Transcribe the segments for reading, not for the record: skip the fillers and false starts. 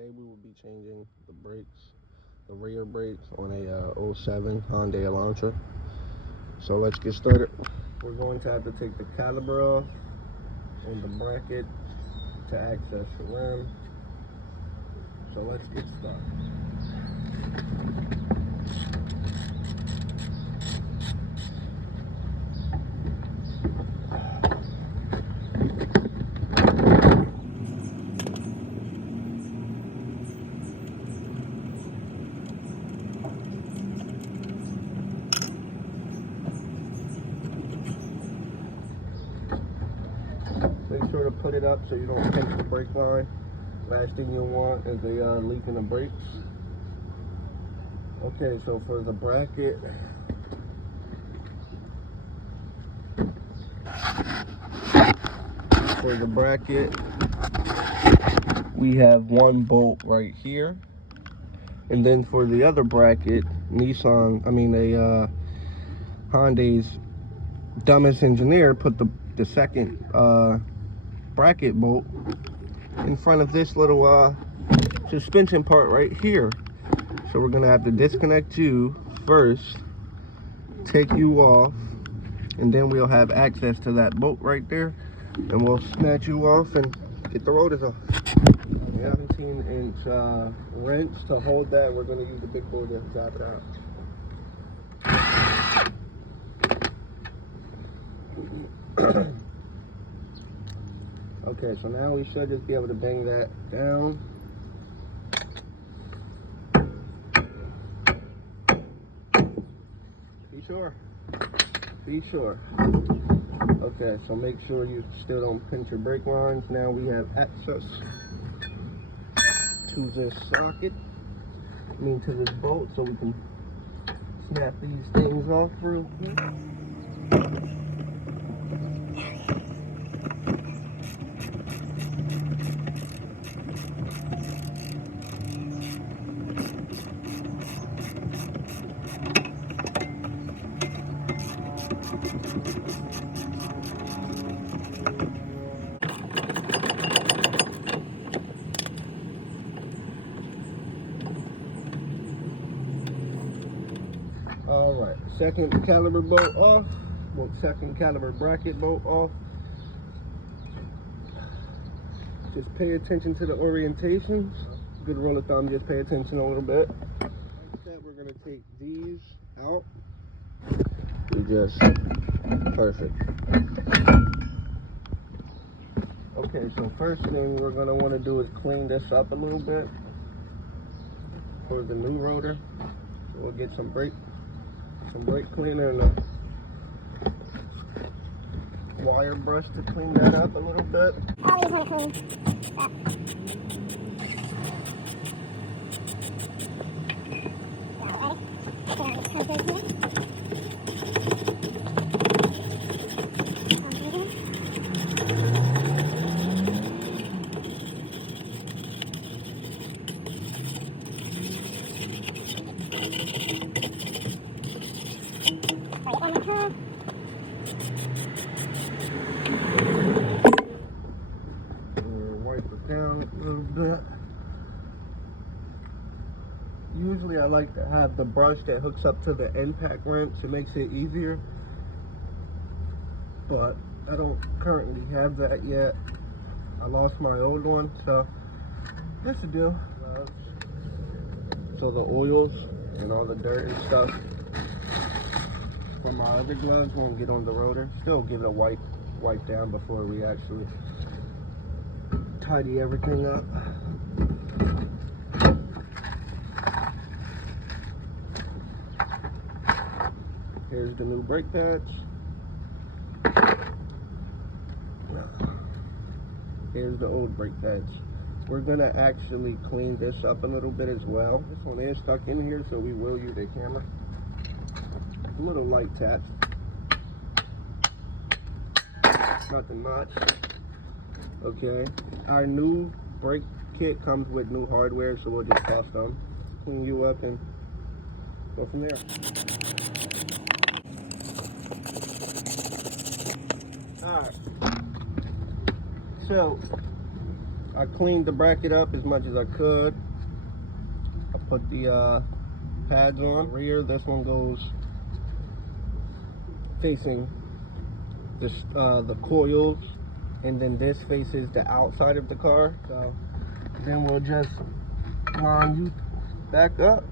Today we will be changing the brakes, the rear brakes on a 07 Hyundai ELANTRA. So let's get started. We're going to have to take the caliper off and the bracket to access the rim. So let's get started. Make sure to put it up so you don't pinch the brake line. Last thing you want is a leak in the brakes. Okay, so for the bracket, we have one bolt right here, and then for the other bracket, Hyundai's dumbest engineer put the second bracket bolt in front of this little suspension part right here. So we're gonna have to disconnect you first, take you off, and then we'll have access to that bolt right there, and we'll snatch you off and get the rotors off. We have 17-inch wrench to hold that. We're gonna use the big board to tap it out. Okay, so now we should just be able to bang that down. Be sure. Okay, so make sure you still don't pinch your brake lines. Now we have access to this socket, to this bolt, so we can snap these things off real quick. Alright, second caliper bolt off. Well, second caliper bracket bolt off. Just pay attention to the orientations. Good rule of thumb, just pay attention a little bit. Like that, we're gonna take these out. Just perfect. Okay, so first thing we're gonna want to do is clean this up a little bit for the new rotor. So we'll get some brake cleaner and a wire brush to clean that up a little bit. Always want to clean that. Wipe it down a little bit. Usually I like to have the brush that hooks up to the impact wrench. It makes it easier, but I don't currently have that yet. I lost my old one, so this will do. So the oils and all the dirt and stuff from my other gloves won't get on the rotor. Still give it a wipe down before we actually tidy everything up. Here's the new brake pads. Here's the old brake pads. We're gonna actually clean this up a little bit as well. This one is stuck in here, so we will use a camera. A little light tap. Nothing much. Okay. Our new brake kit comes with new hardware, so we'll just toss them, clean you up, and go from there. Alright. So I cleaned the bracket up as much as I could. I put the pads on rear. This one goes facing this the coils, and then this faces the outside of the car. So then we'll just line you back up,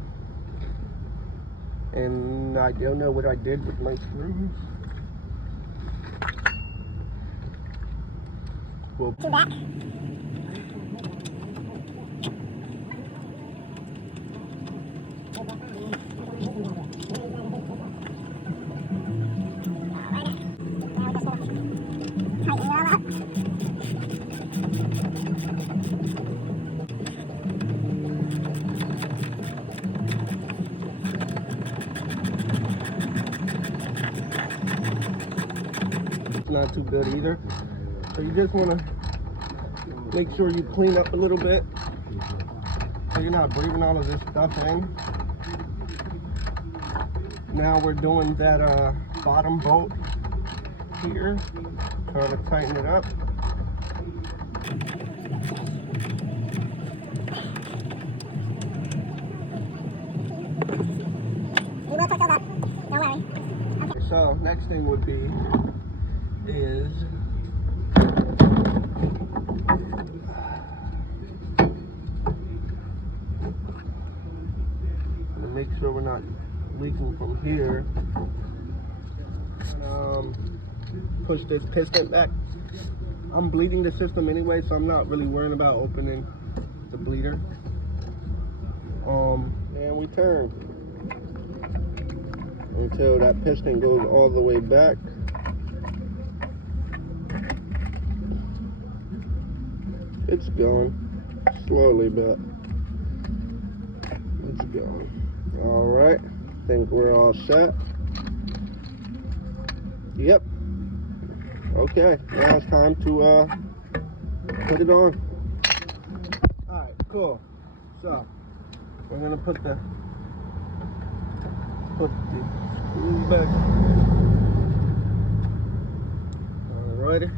and I don't know what I did with my screws. We'll Two back. not too good either. So you just want to make sure you clean up a little bit so you're not breathing all of this stuff in. Now we're doing that bottom bolt here, trying to tighten it up. You will put those up. Don't worry. Okay. So next thing would be is to make sure we're not leaking from here. Push this piston back. I'm bleeding the system anyway, so I'm not really worrying about opening the bleeder. And we turn until that piston goes all the way back. It's going slowly, but it's going. All right, think we're all set. Yep. Okay, now it's time to put it on. All right, cool. So we're gonna put the screws back. Alrighty.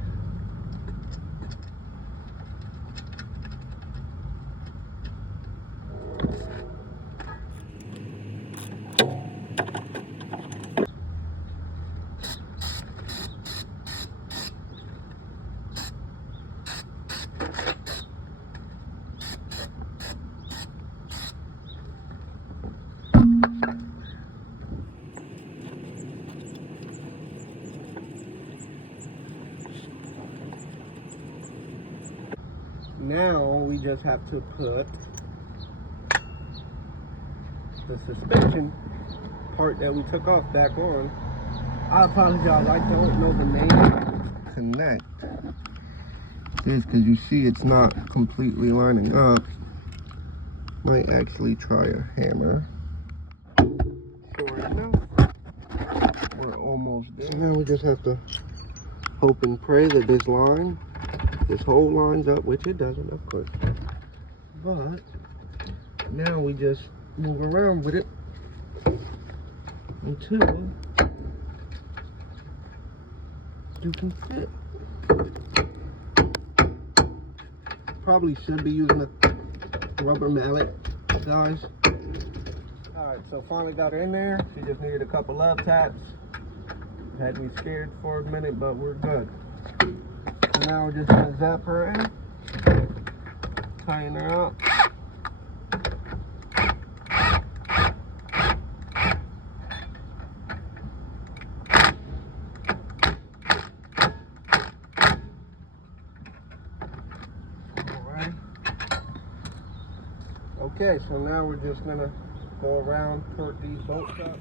Now we just have to put the suspension part that we took off back on. I apologize, I don't know the name. Connect this because you see it's not completely lining up. Might actually try a hammer. Sure enough, we're almost there. Now we just have to hope and pray that this hole lines up, which it doesn't, of course. But now we just move around with it until you can fit. Probably should be using a rubber mallet, guys. Alright, so finally got her in there. She just needed a couple love taps. Had me scared for a minute, but we're good. So now we're just gonna zap her in, tighten her up. Alright. Okay, so now we're just gonna go around, torque these bolts up.